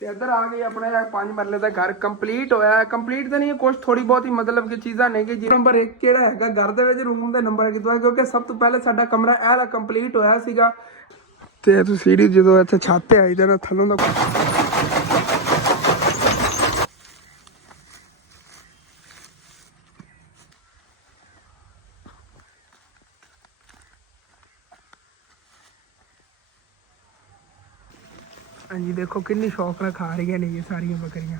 ਤੇ ਇੱਧਰ ਆ ਗਈ ਆਪਣਾ 5 ਮਰਲੇ ਦਾ ਘਰ ਕੰਪਲੀਟ ਹੋਇਆ। ਕੰਪਲੀਟ ਤਾਂ ਨਹੀਂ, ਕੁਝ ਥੋੜੀ ਬਹੁਤੀ ਮਤਲਬ ਕਿ ਚੀਜ਼ਾਂ ਨੇ ਕਿ ਨੰਬਰ 1 ਕਿਹੜਾ ਹੈਗਾ ਘਰ ਦੇ ਵਿੱਚ ਰੂਮ ਦੇ ਨੰਬਰ ਕਿਦੋਂ ਹੈ, ਕਿਉਂਕਿ ਸਭ ਤੋਂ ਪਹਿਲੇ ਸਾਡਾ ਕਮਰਾ ਇਹ ਵਾਲਾ ਕੰਪਲੀਟ ਹੋਇਆ ਸੀਗਾ। ਤੇ ਤੁਸੀਂ ਸੀੜੀ ਜਦੋਂ ਇੱਥੇ ਛੱਤ ਤੇ ਆਈ ਤਾਂ ਥੱਲੋਂ ਦਾ ਹਾਂਜੀ ਦੇਖੋ ਕਿੰਨੀ ਸ਼ੌਕ ਨਾਲ ਖਾ ਰਹੀਆਂ ਨੇ ਇਹ ਸਾਰੀਆਂ ਬੱਕਰੀਆਂ।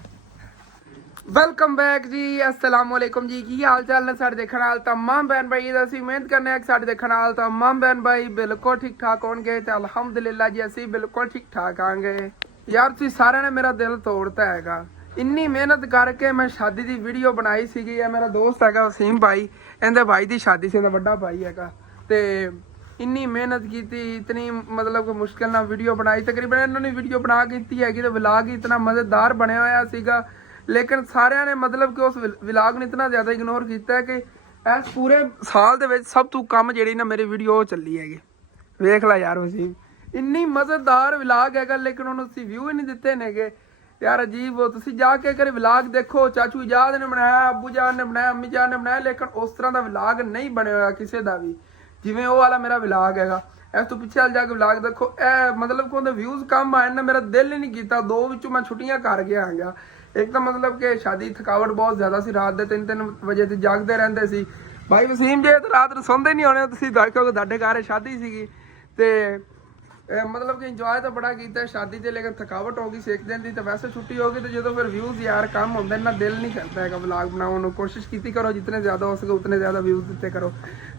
ਵੈਲਕਮ ਬੈਕ ਜੀ, अस्सलाम वालेकुम जी। की हाल चाल ने साढ़े देखने वाले तमाम बहन भाई असीं उम्मीद करने कि साढ़े देखने वाले तमाम बहन भाई बिल्कुल ठीक ठाक होंगे। तो अलहमदुलिल्लाह जी असीं बिल्कुल ठीक ठाक आंगे। यार तुसीं सारिਆਂ ने मेरा दिल तोड़ता हैगा। ਇੰਨੀ ਮਿਹਨਤ ਕਰਕੇ ਮੈਂ ਸ਼ਾਦੀ ਦੀ ਵੀਡੀਓ ਬਣਾਈ ਸੀਗੀ। ਇਹ ਮੇਰਾ ਦੋਸਤ ਹੈਗਾ ਵਸੀਮ ਭਾਈ, ਇਹਦੇ ਭਾਈ ਦੀ ਸ਼ਾਦੀ ਸੀ, ਇਹਦਾ ਵੱਡਾ ਭਾਈ ਹੈਗਾ। ਤੇ ਇੰਨੀ ਮਿਹਨਤ ਕੀਤੀ, ਇਤਨੀ ਮਤਲਬ ਕਿ ਮੁਸ਼ਕਿਲ ਨਾਲ ਵੀਡੀਓ ਬਣਾਈ। ਤਕਰੀਬਨ ਇਹਨਾਂ ਨੇ ਵੀਡੀਓ ਬਣਾ ਕੀਤੀ ਹੈਗੀ ਤੇ ਵਲੌਗ ਹੀ ਇਤਨਾ ਮਜ਼ੇਦਾਰ ਬਣਿਆ ਹੋਇਆ ਸੀਗਾ। ਲੇਕਿਨ ਸਾਰਿਆਂ ਨੇ ਮਤਲਬ ਕਿ ਉਸ ਵਲੌਗ ਨੂੰ ਇਤਨਾ ਜ਼ਿਆਦਾ ਇਗਨੋਰ ਕੀਤਾ ਕਿ ਇਸ ਪੂਰੇ ਸਾਲ ਦੇ ਵਿੱਚ ਸਭ ਤੋਂ ਕਮ ਜਿਹੜੀ ਨਾ ਮੇਰੀ ਵੀਡੀਓ ਚੱਲੀ ਹੈਗੀ। ਵੇਖ ਲੈ ਯਾਰ ਵਸੀਮ, ਇੰਨੀ ਮਜ਼ੇਦਾਰ ਵਲੌਗ ਹੈਗਾ ਲੇਕਿਨ ਉਹਨੂੰ ਅਸੀਂ ਵਿਊ ਹੀ ਨਹੀਂ ਦਿੱਤੇ ਨੇਗੇ। यार अजीब हो, तुसी जाके कर व्लॉग देखो। चाचू इजाद ने बनाया, अबू जान ने बनाया, अम्मी जान ने बनाया, लेकिन उस तरह का व्लॉग नहीं बने हुआ किसी का भी जिवें वो वाला मेरा व्लॉग हैगा। इस तो पिछे जाके व्लॉग देखो, मतलब कि उहदे व्यूज़ कम आए ना, मेरा दिल ही नहीं कीता। 2 विचों मैं छुट्टियां कर गया हाँ। एक तो मतलब कि शादी थकावट बहुत ज़्यादा सी, रात के 3-3 बजे तक जागते रहते सी। भाई वसीम जे तो रात ਨੂੰ ਸੌਂਦੇ नहीं होने, तुसीं देखो ਤੁਹਾਡੇ ਘਰ शादी ਸੀਗੀ ਤੇ मतलब कि इंजॉय तो बड़ा किया शादी से, लेकिन थकावट होगी एक दिन की। तो वैसे छुट्टी होगी तो जो फिर व्यूज़ यार कम होंगे ना, दिल नहीं करता है व्लॉग बनाओ। कोशिश की करो जितने ज़्यादा हो सके उतने ज़्यादा व्यूज़ देते करो।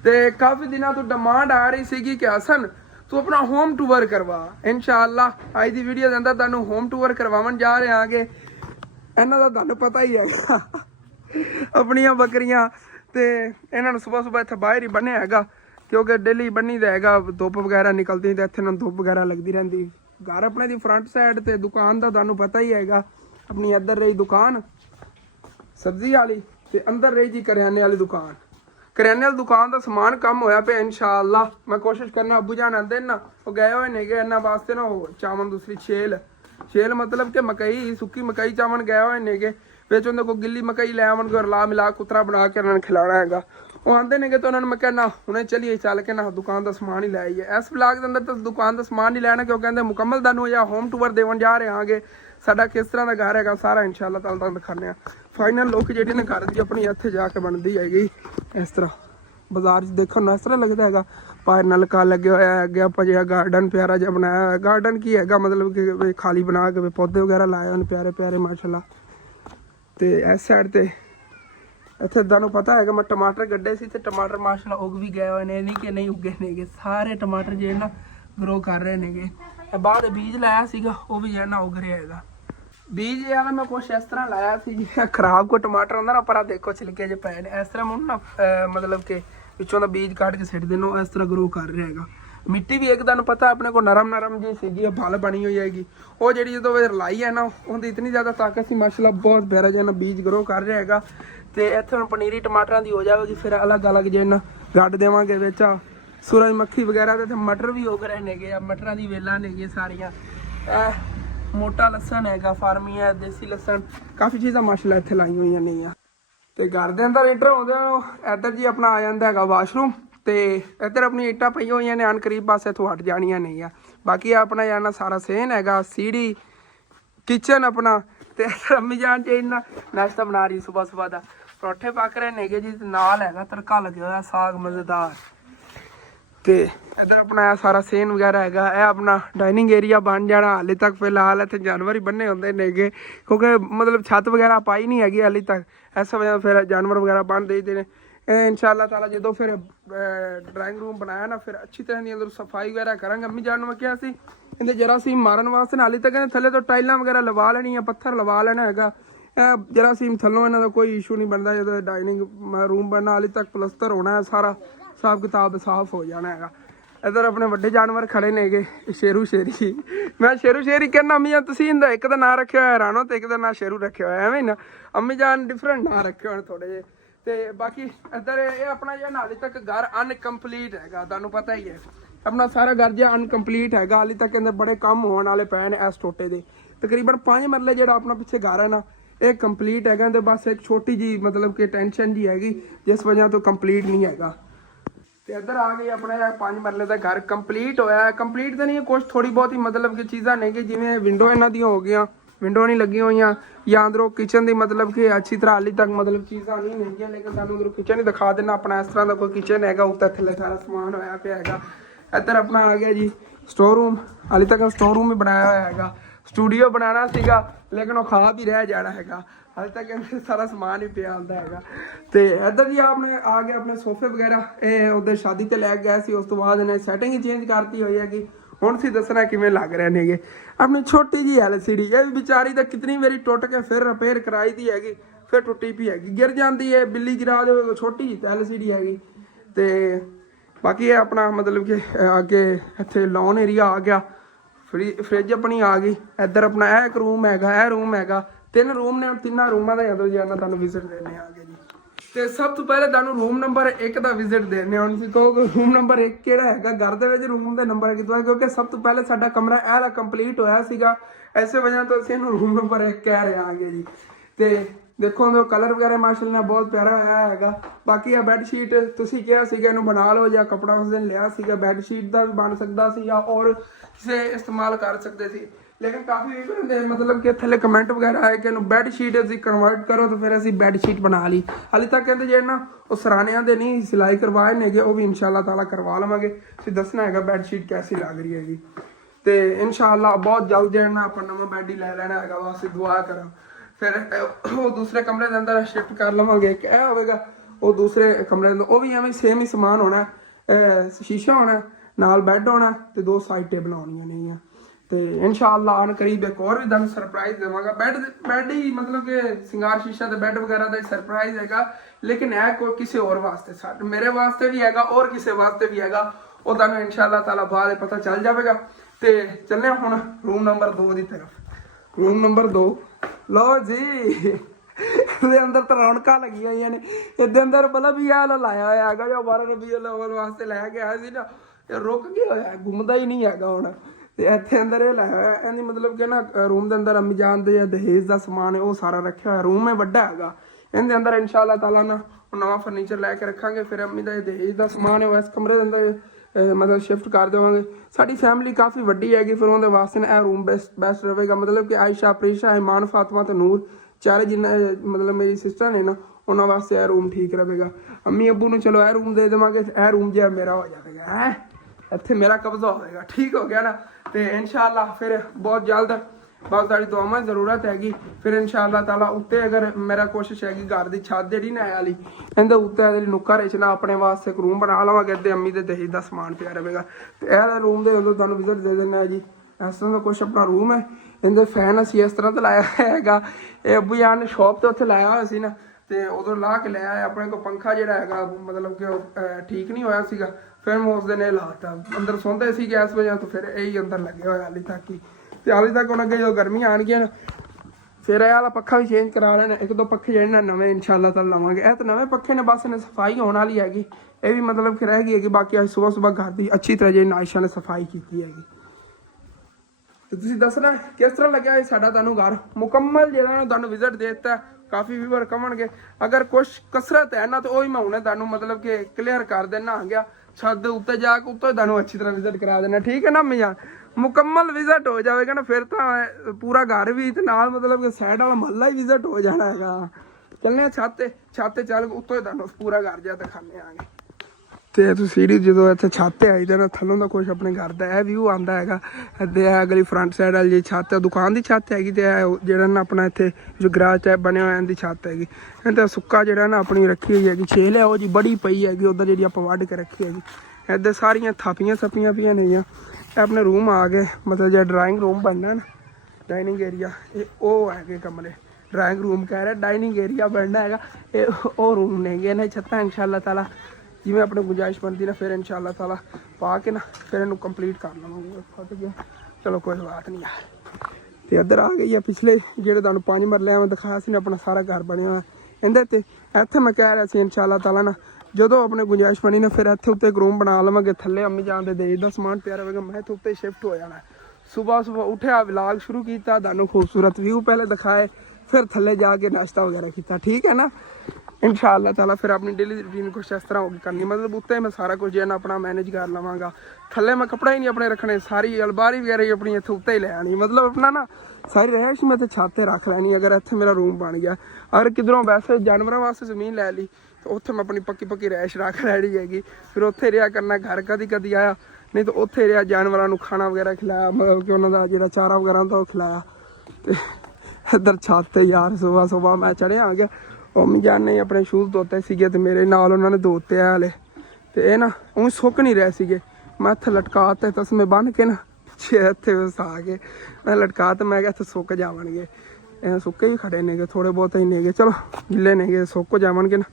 तो काफ़ी दिनों तो डिमांड आ रही सी कि हसन तू अपना होम टूर करवा। इंशाअल्लाह अज की वीडियो के अंदर तुहानू होम टूर करवावन जा रहे हैं आगे। इन्हां दा तुहानू पता ही है अपनियां बकरियां ते इन्हां नू सुबह सुबह इत्थे बाहर ही बन्निया हैगा, क्योंकि डेली बन्नी दा हैगा। धुप वगैरह निकलती तो इत्थे धुप वगैरह लगती रहती। घर अपने दी फ्रंट साइड ते दुकान दा तुहानू पता ही हैगा। अपनी इधर रही दुकान सब्जी वाली ते अंदर रही जी करियाने वाली दुकान। करियाने वाली दुकान का समान कम होया पे इंशाअल्लाह। मैं कोशिश करना, अबू जान आंदे ना वो गए हुए ने इन्हां वास्ते ना चावल दूसरी छेल मतलब कि मकई, सुक्की मकई चावल गए हुए ने विच उन्हें कोई गिल्ली मकई लै आवन और ला मिला कुतरा बना के उन्होंने खिलाना हैगा। वो आते ने तो उन्होंने मैं कहना उन्हें चलिए चल के ना दुकान का समान ही लै आइए। इस व्लॉग के अंदर तो दुकान का समान नहीं लैना, क्योंकि कहते मुकम्मल तुहानू या होम टूर देवन जा रहे हैं। साडा किस तरह का घर हैगा सारा इंशाअल्लाह ताला तुहानू दिखाने। फाइनल लुक जी ने घर की अपनी इत्थे जाके बनती हैगी। इस तरह बाजार देखने इस तरह लगता है। बाहर नलका लगे हुआ है, अगे आप जो गार्डन प्यारा जहा बनाया है। गार्डन की है मतलब कि खाली बना के पौधे वगैरह लाए हैं प्यारे प्यारे माशाल्लाह। तो इस साइड ते इत्थे तुहानू पता है मैं टमाटर गड्ढे से टमाटर माशाल्लाह उग भी गए हुए ने, नहीं कि नहीं उगे ने। सारे टमाटर जो है ना ग्रो कर रहे हैं। बाद बीज लाया सीगा वो भी जो है ना उग रहा है। बीज यार मैं कुछ इस तरह लाया सी खराब को टमाटर होंदा ना, पर देखो छिलके जो पे ने इस तरह मैं ना मतलब कि पिछों का बीज काट के सिट देना, इस तरह ग्रो कर रहा है। मिट्टी भी एक तुहानू पता अपने को नरम नरम जी सीगी फल बनी हुई हैगी। वो जी जो रलाई है ना उनकी इतनी ज़्यादा ताकत सी माशाल्लाह, बहुत प्यारा जो ना बीज ग्रो कर रहा है। तो इत्थे हुण पनीरी टमाटरां दी हो जाएगी, फिर अलग अलग जो ना गड्ढ देवांगे विच सूरजमुखी वगैरह। तो मटर भी उग रहे ने, मटरां दी वेलां ने सारियां। मोटा लसन हैगा, फार्मी है, देसी लसन, काफ़ी चीज़ां माशाल्लाह इत्थे लाई हुई ने। तो घर के अंदर इंटर आउंदे इधर जी अपना आ जाता है वाशरूम। तो इधर अपनी ईटा पई हुई ने अनकरीब पासे तो हट जानियां नहीं है। बाकी अपना जाना सारा सेन हैगा, सीढ़ी किचन अपना। तो इधर अम्मी जान जी इन्ना नाश्ता बना रही सुबह सुबह का, परोठे पक रहे ने जी, नाल हैगा तड़का लगे हुआ साग मज़ेदार। तो इधर अपना सारा सेन वगैरह हैगा। यह अपना डाइनिंग एरिया बन जाना। हाले तक फिलहाल इतने जानवर ही बने होंगे नेगे, क्योंकि मतलब छत वगैरह पाई नहीं हैगी हाले तक। इस वजह फिर जानवर वगैरह बन देते हैं। इंशाअल्लाह ताला जो फिर ड्राइंग रूम बनाया ना, फिर अच्छी तरह की अंदर सफाई वगैरह करांगे। अम्मी जान मैं क्या सी इन्हें जरासीम मारन वास्ते हाले तक थले तो टाइलां वगैरह लवा लेनी है, पत्थर लवा लेना हैगा। जरासीम थलों इन्हों का कोई इशू नहीं बनता। जो डाइनिंग रूम बनना हाले तक प्लस्तर होना है, सारा हिसाब किताब साफ हो जाना है। इधर अपने बड़े जानवर खड़े ने शेरू शेरी। मैं शेरू शेरी कहना, अम्मी जान तुसीं इंदा एक दा नाम रखे हुआ है रानो, तो एक दा नाम शेरू रखे हुआ है एवें ना। अम्मी जान डिफरेंट नाम रखे हुए थोड़े जे। तो बाकी इधर ये अपना जो हाले तक घर अनकंप्लीट है, तुहानू पता ही है। अपना सारा घर जो अनकंप्लीट है, हाले तक अंदर बड़े कम होने वाले पे ने इस टोटे दे। ਤਕਰੀਬਨ 5 ਮਰਲੇ ਜਿਹੜਾ ਆਪਣਾ ਪਿੱਛੇ ਘਰ ਹੈ ਨਾ ਇਹ ਕੰਪਲੀਟ ਹੈਗਾ ਤੇ ਬਸ ਇੱਕ ਛੋਟੀ ਜੀ ਮਤਲਬ ਕਿ ਟੈਨਸ਼ਨ ਜੀ ਹੈਗੀ ਜਿਸ ਵਜ੍ਹਾ ਤੋਂ ਕੰਪਲੀਟ ਨਹੀਂ ਹੈਗਾ। ਤੇ ਇੱਧਰ ਆ ਗਈ ਆਪਣਾ 5 ਮਰਲੇ ਦਾ ਘਰ ਕੰਪਲੀਟ ਹੋਇਆ ਹੈ। ਕੰਪਲੀਟ ਤਾਂ ਨਹੀਂ ਕੁਛ ਥੋੜੀ ਬਹੁਤ ਹੀ ਮਤਲਬ ਕਿ ਚੀਜ਼ਾਂ ਨੇ ਕਿ ਜਿਵੇਂ ਵਿੰਡੋ ਇਹਨਾਂ ਦੀਆਂ ਹੋ ਗਈਆਂ, ਵਿੰਡੋ ਨਹੀਂ ਲੱਗੀਆਂ ਹੋਈਆਂ ਜਾਂ ਅੰਦਰੋਂ ਕਿਚਨ ਦੀ ਮਤਲਬ ਕਿ ਅੱਛੀ ਤਰ੍ਹਾਂ ਹਾਲੇ ਤੱਕ ਮਤਲਬ ਚੀਜ਼ਾਂ ਨਹੀਂ ਹੈਗੀਆਂ, ਲੇਕਿਨ ਤੁਹਾਨੂੰ ਅੰਦਰੋਂ ਕਿਚਨ ਹੀ ਦਿਖਾ ਦੇਣਾ ਆਪਣਾ। ਇਸ ਤਰ੍ਹਾਂ ਦਾ ਕੋਈ ਕਿਚਨ ਹੈਗਾ, ਉੱਤੇ ਥੱਲੇ ਸਾਰਾ ਸਮਾਨ ਹੋਇਆ ਪਿਆ ਹੈਗਾ। ਇੱਧਰ ਆਪਣਾ ਆ ਗਿਆ ਜੀ ਸਟੋਰ ਰੂਮ, ਹਾਲੇ ਤੱਕ ਸਟੋਰ ਰੂਮ ਹੀ ਬਣਾਇਆ ਹੋਇਆ ਹੈਗਾ। ਸਟੂਡੀਓ ਬਣਾਉਣਾ ਸੀਗਾ ਲੇਕਿਨ ਉਹ ਖਾ ਵੀ ਰਹਿ ਜਾਣਾ ਹੈਗਾ, ਹਾਲੇ ਤੱਕ ਇਹਦੇ ਸਾਰਾ ਸਮਾਨ ਹੀ ਪਿਆ ਹੁੰਦਾ ਹੈਗਾ। ਤੇ ਇੱਧਰ ਜੀ ਆਪਣੇ ਆ ਗਿਆ ਆਪਣੇ ਸੋਫੇ ਵਗੈਰਾ, ਇਹ ਉਹਦੇ ਸ਼ਾਦੀ ਤੇ ਲੈ ਗਏ ਸੀ, ਉਸ ਤੋਂ ਬਾਅਦ ਇਹਨੇ ਸੈਟਿੰਗ ਹੀ ਚੇਂਜ ਕਰਤੀ ਹੋਈ ਹੈਗੀ। ਹੁਣ ਸੀ ਦੱਸਣਾ ਕਿਵੇਂ ਲੱਗ ਰਹੇ ਨੇਗੇ। ਆਪਣੀ ਛੋਟੀ ਜੀ LCD ਇਹ ਵੀ ਵਿਚਾਰੀ ਤਾਂ ਕਿਤਨੀ ਵਾਰੀ ਟੁੱਟ ਕੇ ਫਿਰ ਰਿਪੇਅਰ ਕਰਾਈ ਦੀ ਹੈਗੀ, ਫਿਰ ਟੁੱਟੀ ਪਈ ਹੈਗੀ, ਗਿਰ ਜਾਂਦੀ ਹੈ, ਬਿੱਲੀ ਗਿਰਾ ਦੇਵੇ, ਛੋਟੀ ਜੀ LCD ਹੈਗੀ। ਤੇ ਬਾਕੀ ਇਹ ਆਪਣਾ ਮਤਲਬ ਕਿ ਅੱਗੇ ਇੱਥੇ ਲੌਨ ਏਰੀਆ ਆ ਗਿਆ, ਫ੍ਰਿਜ ਆਪਣੀ ਆ ਗਈ। ਇੱਧਰ ਆਪਣਾ ਇਹ ਇੱਕ ਰੂਮ ਹੈਗਾ, ਇਹ ਰੂਮ ਹੈਗਾ, 3 ਰੂਮ ਨੇ। ਤਿੰਨਾਂ ਰੂਮਾਂ ਦਾ ਜਦੋਂ ਜਾਣਾ ਤੁਹਾਨੂੰ ਵਿਜ਼ਿਟ ਦੇਣੇ ਆ ਗਏ ਜੀ। ਤੇ ਸਭ ਤੋਂ ਪਹਿਲੇ ਤੁਹਾਨੂੰ ਰੂਮ ਨੰਬਰ 1 ਦਾ ਵਿਜ਼ਿਟ ਦੇਣੇ ਹੁਣ ਤੁਸੀਂ ਕਹੋਗੇ ਰੂਮ ਨੰਬਰ 1 ਕਿਹੜਾ ਹੈਗਾ ਘਰ ਦੇ ਵਿੱਚ, ਰੂਮ ਦੇ ਨੰਬਰ ਕਿਤੋਂ ਹੈ? ਕਿਉਂਕਿ ਸਭ ਤੋਂ ਪਹਿਲੇ ਸਾਡਾ ਕਮਰਾ ਇਹ ਵਾਲਾ ਕੰਪਲੀਟ ਹੋਇਆ ਸੀਗਾ, ਐਸੇ ਵਜ੍ਹਾ ਤੋਂ ਅਸੀਂ ਇਹਨੂੰ ਰੂਮ ਨੰਬਰ 1 ਕਹਿ ਰਹੇ ਆਂਗੇ ਜੀ। ਤੇ ਦੇਖੋ ਉਹਦਾ ਕਲਰ ਵਗੈਰਾ ਮਾਸ਼ਾਅੱਲਾ ਬਹੁਤ ਪਿਆਰਾ ਹੋਇਆ ਹੈਗਾ। ਬਾਕੀ ਇਹ ਬੈੱਡ ਸ਼ੀਟ ਤੁਸੀਂ ਕਿਹਾ ਸੀਗਾ ਇਹਨੂੰ ਬਣਾ ਲਓ, ਜਾਂ ਕੱਪੜਾ ਉਸ ਦਿਨ ਲਿਆ ਸੀਗਾ, ਬੈੱਡ ਸ਼ੀਟ ਦਾ ਵੀ ਬਣ ਸਕਦਾ ਸੀ ਜਾਂ ਔਰ ਕਿਸੇ ਇਸਤੇਮਾਲ ਕਰ ਸਕਦੇ ਸੀ, ਲੇਕਿਨ ਕਾਫੀ ਬੰਦੇ ਮਤਲਬ ਕਿ ਥੱਲੇ ਕਮੈਂਟ ਵਗੈਰਾ ਆਏ ਕਿ ਇਹਨੂੰ ਬੈੱਡ ਸ਼ੀਟ ਅਸੀਂ ਕਨਵਰਟ ਕਰੋ, ਤਾਂ ਫਿਰ ਅਸੀਂ ਬੈੱਡ ਸ਼ੀਟ ਬਣਾ ਲਈ। ਹਾਲੇ ਤੱਕ ਕਹਿੰਦੇ ਜੇ ਨਾ ਉਹ ਸਰਾਣਿਆਂ ਦੇ ਨਹੀਂ ਸਿਲਾਈ ਕਰਵਾਏ ਨੇਗੇ, ਉਹ ਵੀ ਇਨਸ਼ਾਅੱਲਾ ਤਾਲਾ ਕਰਵਾ ਲਵਾਂਗੇ। ਤੁਸੀਂ ਦੱਸਣਾ ਹੈਗਾ ਬੈੱਡ ਸ਼ੀਟ ਕੈਸੀ ਲੱਗ ਰਹੀ ਹੈਗੀ। ਤੇ ਇਨਸ਼ਾਅੱਲਾ ਬਹੁਤ ਜਲਦ ਜਿਹੜਾ ਆਪਾਂ ਨਵਾਂ ਬੈੱਡ ਹੀ ਲੈ ਲੈਣਾ ਹੈਗਾ ਵਾ, ਅਸੀਂ ਦੁਆ ਕਰਾਂ। ਫਿਰ ਉਹ ਦੂਸਰੇ ਕਮਰੇ ਦੇ ਅੰਦਰ ਸ਼ਿਫਟ ਕਰ ਲਵਾਂਗੇ। ਇੱਕ ਇਹ ਹੋਵੇਗਾ, ਉਹ ਦੂਸਰੇ ਕਮਰੇ ਦੇ ਅੰਦਰ ਉਹ ਵੀ ਐਵੇਂ ਸੇਮ ਹੀ ਸਮਾਨ ਹੋਣਾ, ਸ਼ੀਸ਼ਾ ਹੋਣਾ, ਨਾਲ ਬੈੱਡ ਹੋਣਾ ਤੇ 2 ਸਾਈਡ ਟੇਬਲ ਹੋਣੀਆਂ ਨੇਗੀਆਂ। ਤੇ ਇਨਸ਼ਾਅੱਲਾ ਆਨ ਕਰੀਬ ਇੱਕ ਹੋਰ ਵੀ ਤੁਹਾਨੂੰ ਸਰਪ੍ਰਾਈਜ਼ ਦੇਵਾਂਗਾ। ਬੈੱਡ ਹੀ ਮਤਲਬ ਕਿ ਸਿੰਗਾਰ ਸ਼ੀਸ਼ਾ ਤੇ ਬੈੱਡ ਵਗੈਰਾ ਦਾ ਸਰਪ੍ਰਾਈਜ਼ ਹੈਗਾ, ਲੇਕਿਨ ਇਹ ਕੋਈ ਕਿਸੇ ਹੋਰ ਵਾਸਤੇ, ਮੇਰੇ ਵਾਸਤੇ ਵੀ ਹੈਗਾ ਔਰ ਕਿਸੇ ਵਾਸਤੇ ਵੀ ਹੈਗਾ, ਉਹ ਤੁਹਾਨੂੰ ਇਨਸ਼ਾਅੱਲਾ ਤਾਲਾ ਬਾਅਦ ਪਤਾ ਚੱਲ ਜਾਵੇਗਾ। ਤੇ ਚੱਲੇ ਹੁਣ ਰੂਮ ਨੰਬਰ 2 ਦੀ ਤਰਫ। ਰੂਮ ਨੰਬਰ 2 ਲਓ ਜੀ, ਇਹਦੇ ਅੰਦਰ ਤਾਂ ਰੌਣਕਾਂ ਲੱਗੀਆਂ ਹੋਈਆਂ ਨੇ। ਇਹਦੇ ਅੰਦਰ ਬਲਬ ਵੀ ਆ ਲਾਇਆ ਹੋਇਆ ਹੈਗਾ, ਜੋ 12 ਰੁਪਏ ਲੈਵਲ ਵਾਸਤੇ ਲੈ ਕੇ ਆਇਆ ਸੀ ਨਾ, ਇਹ ਰੁਕ ਗਿਆ ਹੋਇਆ, ਘੁੰਮਦਾ ਹੀ ਨਹੀਂ ਹੈਗਾ ਹੁਣ। ਤੇ ਇੱਥੇ ਅੰਦਰ ਇਹ ਲਾਇਆ ਹੋਇਆ, ਇਹਦੀ ਮਤਲਬ ਕਿ ਨਾ ਰੂਮ ਦੇ ਅੰਦਰ ਅੰਮੀ ਜਾਨ ਦੇ ਦਹੇਜ ਦਾ ਸਮਾਨ ਹੈ ਉਹ ਸਾਰਾ ਰੱਖਿਆ ਹੋਇਆ। ਰੂਮ ਹੈ ਵੱਡਾ ਹੈਗਾ, ਇਹਦੇ ਅੰਦਰ ਇਨਸ਼ਾਅੱਲਾ ਤਾਲਾ ਨਾ ਨਵਾਂ ਫਰਨੀਚਰ ਲੈ ਕੇ ਰੱਖਾਂਗੇ। ਫਿਰ ਅੰਮੀ ਦਾ ਦਹੇਜ ਦਾ ਸਮਾਨ ਹੈ ਉਹ ਇਸ ਕਮਰੇ ਦੇ ਅੰਦਰ ਮਤਲਬ ਸ਼ਿਫਟ ਕਰ ਦੇਵਾਂਗੇ। ਸਾਡੀ ਫੈਮਿਲੀ ਕਾਫੀ ਵੱਡੀ ਹੈਗੀ, ਫਿਰ ਉਹਦੇ ਵਾਸਤੇ ਨਾ ਇਹ ਰੂਮ ਬੈਸਟ ਰਹੇਗਾ। ਮਤਲਬ ਕਿ ਆਇਸ਼ਾ, ਪ੍ਰੀਸ਼ਾ, ਇਮਾਨ, ਫਾਤਮਾ ਤੇ ਨੂਰ ਚਾਰੇ ਜਿੰਨਾ ਮਤਲਬ ਮੇਰੀ ਸਿਸਟਰ ਨੇ ਨਾ, ਉਹਨਾਂ ਵਾਸਤੇ ਇਹ ਰੂਮ ਠੀਕ ਰਹੇਗਾ। ਅੰਮੀ ਅੱਬੂ ਨੂੰ ਚਲੋ ਇਹ ਰੂਮ ਦੇ ਦੇਵਾਂਗੇ, ਇਹ ਰੂਮ ਜਿਹਾ ਮੇਰਾ ਹੋ ਜਾਵੇਗਾ, ਹੈ ਇੱਥੇ ਮੇਰਾ ਕਬਜ਼ਾ ਹੋਵੇਗਾ। ਠੀਕ ਹੋ ਗਿਆ ਨਾ। ਤੇ ਇਨਸ਼ਾਅੱਲਾ ਫਿਰ ਬਹੁਤ ਜਲਦ ਬਸ ਤੁਹਾਡੀ ਦੁਆਵਾਂ ਦੀ ਜ਼ਰੂਰਤ ਹੈਗੀ। ਫਿਰ ਇਨਸ਼ਾਅੱਲਾ ਤਾਲਾ ਉੱਤੇ ਅਗਰ ਮੇਰਾ ਕੋਸ਼ਿਸ਼ ਹੈਗੀ ਘਰ ਦੀ ਛੱਤ ਜਿਹੜੀ ਨਾ ਵਾਲੀ, ਇਹਦੇ ਉੱਤੇ ਇਹਦੇ ਨੁੱਕਰ ਵਿੱਚ ਨਾ ਆਪਣੇ ਵਾਸਤੇ ਇੱਕ ਰੂਮ ਬਣਾ ਲਵਾਂਗੇ ਤੇ ਅੰਮੀ ਦੇ ਦਹੇਜ ਦਾ ਸਮਾਨ ਪਿਆ ਰਹੇਗਾ। ਤੇ ਇਹ ਰੂਮ ਦੇ ਅੰਦਰ ਤੁਹਾਨੂੰ ਵਿਜ਼ਿਟ ਦੇ ਦੇਣਾ ਜੀ। ਇਸ ਤਰ੍ਹਾਂ ਦਾ ਕੁਛ ਆਪਣਾ ਰੂਮ ਹੈ। ਇਹਦੇ ਫੈਨ ਅਸੀਂ ਇਸ ਤਰ੍ਹਾਂ ਦਾ ਲਾਇਆ ਹੈਗਾ, ਇਹ ਅੱਬੂ ਜਾਨ ਨੇ ਸ਼ੌਪ ਤੇ ਉੱਥੇ ਲਾਇਆ ਹੋਇਆ ਸੀ ਨਾ, ਤੇ ਉਦੋਂ ਲਾ ਕੇ ਲਿਆ ਹੈ। ਆਪਣੇ ਕੋਲ ਪੰਖਾ ਜਿਹੜਾ ਹੈਗਾ ਮਤਲਬ ਕਿ ਉਹ ਠੀਕ ਨਹੀਂ ਹੋਇਆ ਸੀਗਾ, ਫਿਰ ਮੈਂ ਉਸ ਦਿਨ ਇਹ ਲਾਤਾ। ਅੰਦਰ ਸੌਂਦੇ ਸੀ ਇਸ ਵਜ੍ਹਾ ਤੋਂ ਫਿਰ ਇਹੀ ਅੰਦਰ ਲੱਗਿਆ ਹੋਇਆ ਹਾਲੇ ਤੱਕ ਹੀ। ਤੇ ਹਾਲੇ ਤੱਕ ਹੁਣ ਅੱਗੇ ਜਦੋਂ ਗਰਮੀਆਂ ਆਉਣਗੀਆਂ ਨਾ ਫਿਰ ਇਹ ਵਾਲਾ ਪੱਖਾ ਵੀ ਚੇਂਜ ਕਰਾ ਲੈਣਾ। 1-2 ਪੱਖੇ ਜਿਹੜੇ ਨਾ ਨਵੇਂ ਇਨਸ਼ਾਅੱਲਾ ਤਾਲਾ ਲਵਾਂਗੇ। ਇਹ ਤਾਂ ਨਵੇਂ ਪੱਖੇ ਨੇ, ਬਸ ਇਹਨੇ ਸਫਾਈ ਹੋਣ ਵਾਲੀ ਹੈਗੀ, ਇਹ ਵੀ ਮਤਲਬ ਕਿ ਰਹਿ ਗਈ ਹੈਗੀ। ਬਾਕੀ ਅੱਜ ਸੁਬਾਹ ਘਰ ਦੀ ਅੱਛੀ ਤਰ੍ਹਾਂ ਜਿਹੜੀ ਆਇਸ਼ਾ ਨੇ ਸਫਾਈ ਕੀਤੀ ਹੈਗੀ। ਤੇ ਤੁਸੀਂ ਦੱਸਣਾ ਕਿਸ ਤਰ੍ਹਾਂ ਲੱਗਿਆ ਇਹ ਸਾਡਾ ਤੁਹਾਨੂੰ ਘਰ ਮੁਕੰਮਲ ਜਿਹੜਾ ਨਾ ਤੁਹਾਨੂੰ ਵਿਜ਼ਿਟ ਦੇ ਦਿੱਤਾ। ਕਾਫੀ ਵੀਵਰ ਕਹਣਗੇ ਅਗਰ ਕੁਛ ਕਸਰਤ ਹੈ ਨਾ, ਤਾਂ ਉਹ ਹੀ ਮੈਂ ਹੁਣੇ ਤੁਹਾਨੂੰ ਮਤਲਬ ਕਿ ਕਲੀਅਰ ਕਰ ਦੇਣਾ ਆ ਗਿਆ। ਛੱਤ ਦੇ ਉੱਤੇ ਜਾ ਕੇ ਉੱਤੋਂ ਤੁਹਾਨੂੰ ਅੱਛੀ ਤਰ੍ਹਾਂ ਵਿਜ਼ਿਟ ਕਰਾ ਦੇਣਾ, ਠੀਕ ਹੈ ਨਾ ਅੰਮੀ ਜਾਨ? ਮੁਕੰਮਲ ਵਿਜ਼ਿਟ ਹੋ ਜਾਵੇਗਾ ਨਾ, ਫਿਰ ਤਾਂ ਪੂਰਾ ਘਰ ਵੀ ਤੇ ਨਾਲ ਮਤਲਬ ਕਿ ਸਾਈਡ ਵਾਲਾ ਮਹੱਲਾ ਹੀ ਵਿਜ਼ਿਟ ਹੋ ਜਾਣਾ ਹੈਗਾ। ਚੱਲਣੇ ਛੱਤ ਤੇ ਚੱਲ ਉੱਤੋਂ ਹੀ ਤੁਹਾਨੂੰ ਪੂਰਾ ਘਰ ਜਾ ਦਿਖਾਉਂਦੇ ਆਂਗੇ। ਤੇ ਤੁਸੀਂ ਜਦੋਂ ਇੱਥੇ ਛੱਤ ਤੇ ਆਈ ਦਾ ਨਾ, ਥੱਲੋਂ ਦਾ ਕੁਛ ਆਪਣੇ ਘਰ ਦਾ ਇਹ ਵਿਊ ਆਉਂਦਾ ਹੈਗਾ। ਇੱਥੇ ਇਹ ਅਗਲੀ ਫਰੰਟ ਸਾਈਡ ਵਾਲੀ ਜੀ ਛੱਤ ਹੈ, ਦੁਕਾਨ ਦੀ ਛੱਤ ਹੈਗੀ। ਤੇ ਜਿਹੜਾ ਨਾ ਆਪਣਾ ਇੱਥੇ ਜੋ ਗਰਾਜ ਟਾਈਪ ਬਣਿਆ ਹੋਇਆ ਇਹਦੀ ਛੱਤ ਹੈਗੀ। ਇਹਦਾ ਸੁੱਕਾ ਜਿਹੜਾ ਨਾ ਆਪਣੀ ਰੱਖੀ ਹੋਈ ਹੈਗੀ ਛੇਲ ਹੈ ਉਹ ਜੀ ਬੜੀ ਪਈ ਹੈਗੀ, ਉੱਧਰ ਜਿਹੜੀ ਆਪਾਂ ਵੱਢ ਕੇ ਰੱਖੀ ਹੈਗੀ। ਇੱਧਰ ਸਾਰੀਆਂ ਥਾਪੀਆਂ ਸੱਪੀਆਂ ਪਈਆਂ ਨੇਗੀਆਂ। ਇਹ ਆਪਣੇ ਰੂਮ ਆ ਗਏ, ਮਤਲਬ ਜਿਹੜਾ ਡਰਾਇੰਗ ਰੂਮ ਬਣਨਾ ਨਾ, ਡਾਈਨਿੰਗ ਏਰੀਆ, ਇਹ ਉਹ ਹੈਗੇ ਕਮਰੇ। ਡਰਾਇੰਗ ਰੂਮ ਕਹਿ ਰਿਹਾ, ਡਾਈਨਿੰਗ ਏਰੀਆ ਬਣਨਾ ਹੈਗਾ, ਇਹ ਉਹ ਰੂਮ ਨੇਗੇ। ਇਹਨਾਂ ਛੱਤਾਂ ਇਨਸ਼ਾਅੱਲਾ ਤਾਲਾ ਜਿਵੇਂ ਆਪਣੇ ਗੁੰਜਾਇਸ਼ ਬਣਦੀ ਨਾ, ਫਿਰ ਇਨਸ਼ਾਅੱਲਾ ਤਾਲਾ ਪਾ ਕੇ ਨਾ ਫਿਰ ਇਹਨੂੰ ਕੰਪਲੀਟ ਕਰ ਲਵਾਂਗੇ। ਫਟ ਗਿਆ, ਚਲੋ ਕੋਈ ਬਾਤ ਨਹੀਂ ਯਾਰ। ਤੇ ਇੱਧਰ ਆ ਗਈ ਆ ਪਿਛਲੇ ਜਿਹੜੇ ਤੁਹਾਨੂੰ 5 ਮਰਲਿਆਂ ਮੈਂ ਦਿਖਾਇਆ ਸੀ ਨਾ, ਆਪਣਾ ਸਾਰਾ ਘਰ ਬਣਿਆ ਹੋਇਆ ਇਹਦੇ ਤੇ। ਇੱਥੇ ਮੈਂ ਕਹਿ ਰਿਹਾ ਸੀ ਇਨਸ਼ਾਅੱਲਾ ਤਾਲਾ ਨਾ ਜਦੋਂ ਆਪਣੇ ਗੁੰਜਾਇਸ਼ ਬਣੀ ਨਾ, ਫਿਰ ਇੱਥੇ ਉੱਤੇ ਇੱਕ ਰੂਮ ਬਣਾ ਲਵਾਂਗੇ। ਥੱਲੇ ਅੰਮੀ ਜਾਨ ਦੇ ਦਹੇਜ ਦਾ ਸਮਾਨ ਪਿਆ ਰਹੇਗਾ, ਮੈਂ ਇੱਥੇ ਉੱਤੇ ਸ਼ਿਫਟ ਹੋ ਜਾਣਾ। ਸੁਬਾਹ ਸੁਬਾਹ ਉੱਠਿਆ, ਵਲੌਗ ਸ਼ੁਰੂ ਕੀਤਾ, ਤੁਹਾਨੂੰ ਖੂਬਸੂਰਤ ਵਿਊ ਪਹਿਲੇ ਦਿਖਾਏ, ਫਿਰ ਥੱਲੇ ਜਾ ਕੇ ਨਾਸ਼ਤਾ ਵਗੈਰਾ ਕੀਤਾ। ਠੀਕ ਹੈ ਨਾ। इंशाअल्लाह ताला फिर अपनी डेली रूटीन कुछ इस तरह होगी करनी, मतलब उत्ते मैं सारा कुछ जो है ना अपना मैनेज कर लवांगा। थल्ले मैं कपड़ा ही नहीं अपने रखने, सारी अलमारी वगैरह ही अपनी इत्थे उत्ते ही ले आनी, मतलब अपना ना सारी रहायश मैं छत ते रख लैनी अगर इत्थे मेरा रूम बन गया। अगर किधरों वैसे जानवरों वास्ते ज़मीन लै ली तो उत्थे मैं अपनी पक्की पक्की रहायश रख लैनी हैगी। फिर उत्थे रहा करना, घर कदी कदी आया, नहीं तो उत्थे रहा जानवरों को खाना वगैरह खिलाया, मतलब कि उन्होंने जो चारा वगैरह होंदा ओह खिलाया। तो इधर छत ते यार सुबह सुबह मैं चढ़िया आ गया। मम्मी जान ने अपने शूज़ धोते सीगे ते मेरे नाल उन्होंने धोते है हाले, तो ये ना उं सुक नहीं रहे सीगे। मैं इत्थे लटकाते तस्मे बन के ना इत्थे वसा के मैं लटकाते, मैं क्या इत्थे सुक जावणगे, सुक्के भी खड़े ने थोड़े बहुत ही नेगे, चलो गिले ने सुक जावणगे ना।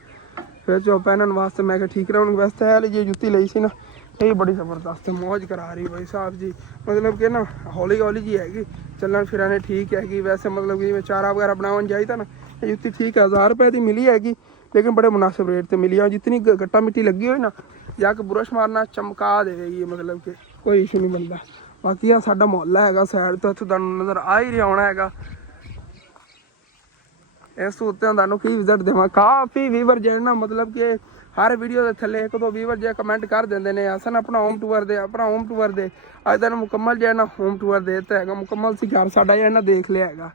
फिर जो पहनने वास्ते मैं क्या ठीक रहूँगी। वैसे है जी जुत्ती ली सी ना, ये बड़ी ज़बरदस्त मौज करा रही भाई साहब जी, मतलब कि ना हौली हौली जी हैगी, चलन फिरने ठीक हैगी। वैसे मतलब कि चारा वगैरह बनावन चाहिए ना, ये जुत्ती ठीक है 1000 रुपये की मिली हैगी, लेकिन बड़े मुनासिब रेट से मिली है। जितनी गट्टा मिट्टी लगी हुई ना जाके बुरश मारना चमका देगी, मतलब कि कोई इशू नहीं बनता। बाकी आ साडा मुहल्ला है साइड तो इत्थों तुहानूं नज़र आ ही रहा होना है। इस उत्ते तुहानूं की विजिट देवां, काफ़ी व्यूवर जो ना मतलब कि हर वीडियो के थल्ले 1-2 व्यूवर जो कमेंट कर देंगे ने असन अपना होम टूर दे, अपना होम टूर दे। अज तक मुकम्मल जो है ना होम टूर दे दिता है, मुकम्मल सी घर साडा जो है ना देख लिया है।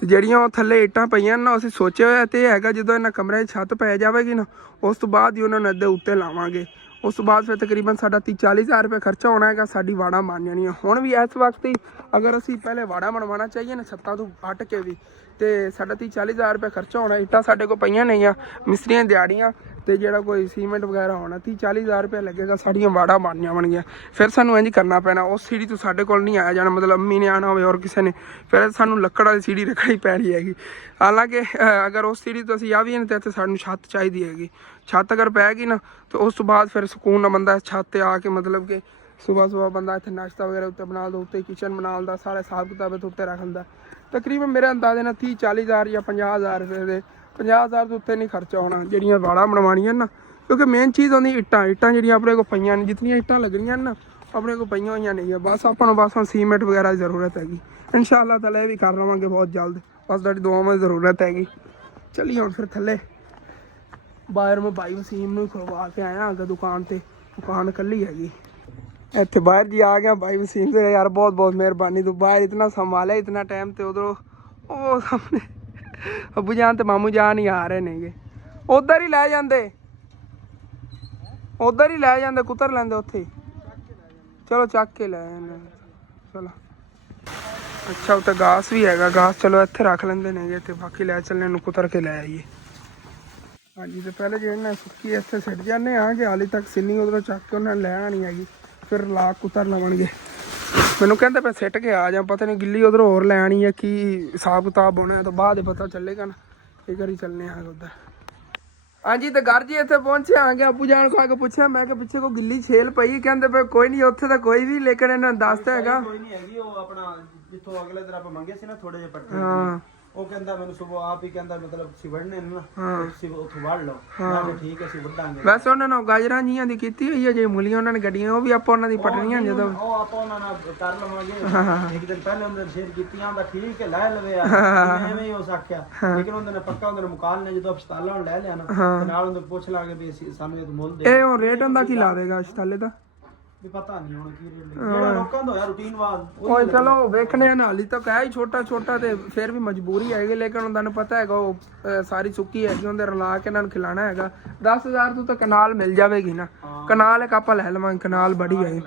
तो जड़ियाँ थल्ले इट्टां पईयां ना असीं सोचे होया ते हैगा जदों इन्हां कमरे छत पै जाएगी ना उस तो बाद ही उन्होंने अद्धे उत्ते लावांगे। उस तो बाद फिर तकरीबन साडा 30-40 हज़ार रुपये खर्चा होना है। साडी वाड़ा बन जानी हुण भी इस वक्त ही अगर असीं पहले वाड़ा बनवाना चाहिए ना छत्तां तो हट के भी, तो साडा 30-40 हज़ार रुपये खर्चा होना। इट्टां साडे कोल पईयां नहीं आ, मिस्त्रियां दिहाड़ियां तो जोड़ा कोई सीमेंट वगैरह होना 30-40 हज़ार रुपया लगेगा, साड़ियाँ वाड़ा बन जावणगियां। फिर सानू इंज करना पैना, उस सीढ़ी तो साडे कोल नहीं आया जाना, मतलब अम्मी ने आना होवे और किसी ने, फिर सानू लक्कड़ वाली सीढ़ी रखनी पैनी हैगी। हालांकि अगर उस सीढ़ी तो असीं आ भी तो इत्थे सानू छत चाहिदी हैगी। छत अगर पैगी ना तो उस तो बाद फिर सुकून ना बंदा छत ते आके मतलब कि सुबह सुबह बंदा इत्थे नाश्ता वगैरह उत्ते बना दो, उत्ते किचन बना लदा, सारा हिसाब किताब उत्ते रख लदा। तकरीबन मेरे अंदाजे नाल 30-40 हज़ार या 50 हज़ार रुपये दे 50 हज़ार तो उत्ते नहीं खर्चा होना जिहड़ियां वाड़ा बनवाणियां ना, क्योंकि मेन चीज़ होंदी इट्टां जिहड़ियां अपने को पईयां ने, जितनियां इट्टां लगनियां ना अपने को पईयां होईयां नहीं है। बस आपां नूं बस सीमेंट वगैरह की ज़रूरत हैगी। इंशाअल्लाह ताला ये भी कर लवांगे बहुत जल्द, बस तुहाडी दुआवां की ज़रूरत हैगी। चलिए हुण फिर थल्ले बाहर मैं भाई वसीम नूं खुलवा के आया अगर दुकान ते, दुकान कल्ली हैगी। इत्थे बाहर जी आ गया भाई वसीम से, यार बहुत बहुत मेहरबानी, तू बाहर इतना संभाले इतना टाइम, तो उधरों ओ सामने अबू जान ते मामू जान ही आ रहे नेगे, उधर ही लै जांदे, उधर ही लै जांदे, कुतर लैंदे उत्थे, चलो चक के लै जांदे, चलो अच्छा उत्ते घास भी हैगा, घास चलो इत्थे रख लेंदे नेगे, ते बाकी लै चलने नूं कुतर के लै आइए। हाँ जी, तो पहले जो ना सुक्की इत्थे सिट जाने आ कि हाली तक सिन्नी उधरों चक के उन्हें लै आनी हैगी, फिर ला कुतर लवणगे। मैनू कहते पे सिट के आ जा, पता नहीं गिल्ली उधर होर लै आनी है कि हिसाब किताब होना है, तो बाद पता चलेगा ना, ये करी चलने आ उधर। हाँ जी, तो घर जी इतने पहुंचे आ गया, अबू जान को आके पूछा, मैं कि पिछे को गिल्ली छेल पई, कहते पे कोई नहीं उत्थे तो कोई भी, लेकिन इन्हें दसता है कोई नहीं हैगी, वो अपना जिथों अगले दिन आप मंगे सी ना थोड़े जे पट्टे, हाँ ਉਹ ਕਹਿੰਦਾ ਮੈਨੂੰ ਸਵੇਰ ਆਪ ਹੀ ਕਹਿੰਦਾ ਮਤਲਬ ਸੀ ਵੜਨੇ ਨੇ ਨਾ, ਹਾਂ ਤੁਸੀਂ ਉੱਥੋਂ ਵੜ ਲਓ। ਮੈਂ ਕਿਹਾ ਠੀਕ ਹੈ ਅਸੀਂ ਵੱਢਾਂਗੇ। ਵੈਸੇ ਉਹਨਾਂ ਨੂੰ ਗਾਜਰਾਂ ਜੀਆਂ ਦੀ ਕੀਤੀ ਹੋਈ ਹੈ, ਜੇ ਮੂਲੀਆਂ ਉਹਨਾਂ ਨੇ ਗੱਡੀਆਂ ਉਹ ਵੀ ਆਪਾਂ ਉਹਨਾਂ ਦੀ ਪਟਣੀਆਂ ਜਦੋਂ ਉਹ ਆਪਾਂ ਉਹਨਾਂ ਨਾਲ ਕਰ ਲਵਾਂਗੇ। ਇੱਕ ਦਿਨ ਪਹਿਲੇ ਉਹਨਾਂ ਨੇ ਸ਼ੇਅਰ ਕੀਤੀਆਂ ਦਾ ਠੀਕ ਹੈ ਲੈ ਲਵੇ ਆ, ਐਵੇਂ ਹੀ ਹੋ ਸਕਿਆ, ਲੇਕਿਨ ਉਹਨਾਂ ਨੇ ਪੱਕਾ ਉਹਨਾਂ ਨੇ ਮੁਕਾਲ ਨੇ ਜਦੋਂ ਹਸਪਤਾਲਾਂ ਨੂੰ ਲੈ ਲਿਆ ਨਾ, ਨਾਲ ਉਹਨਾਂ ਪੁੱਛ ਲਾਂਗੇ ਵੀ ਅਸੀਂ ਸਾਨੂੰ ਇਹ ਮੁੱਲ ਦੇ। ਇਹ ਉਹ ਰੇਟ ਹੁੰਦਾ ਕੀ ਲਾਵੇਗਾ ਹਸਪਤਾਲੇ ਦਾ ਵੀ ਪਤਾ ਨਹੀਂ ਹੁਣ ਕੀ ਰੇਟ ਜਿਹੜਾ ਲੋਕਾਂ ਦਾ ਹੋਇਆ ਰੂਟੀਨ ਬਾਅਦ ਕੋਈ ਚਲੋ ਵੇਖਣੇ ਆ, ਹਾਲੀ ਤੱਕ ਹੈ ਹੀ ਛੋਟਾ ਛੋਟਾ, ਤੇ ਫਿਰ ਵੀ ਮਜਬੂਰੀ ਹੈਗੀ, ਲੇਕਿਨ ਉਹਨਾਂ ਨੂੰ ਪਤਾ ਹੈਗਾ ਉਹ ਸਾਰੀ ਸੁੱਕੀ ਹੈਗੀ, ਉਹਦੇ ਰਲਾ ਕੇ ਇਹਨਾਂ ਨੂੰ ਖਿਲਾਣਾ ਹੈਗਾ। 10,000 ਤੋਂ ਤਾਂ ਕਨਾਲ ਮਿਲ ਜਾਵੇਗੀ ਨਾ, ਕਨਾਲ ਇੱਕ ਆਪਾਂ ਲੈ ਲਵਾਂਗੇ, ਕਨਾਲ ਬੜੀ ਹੈਗੀ।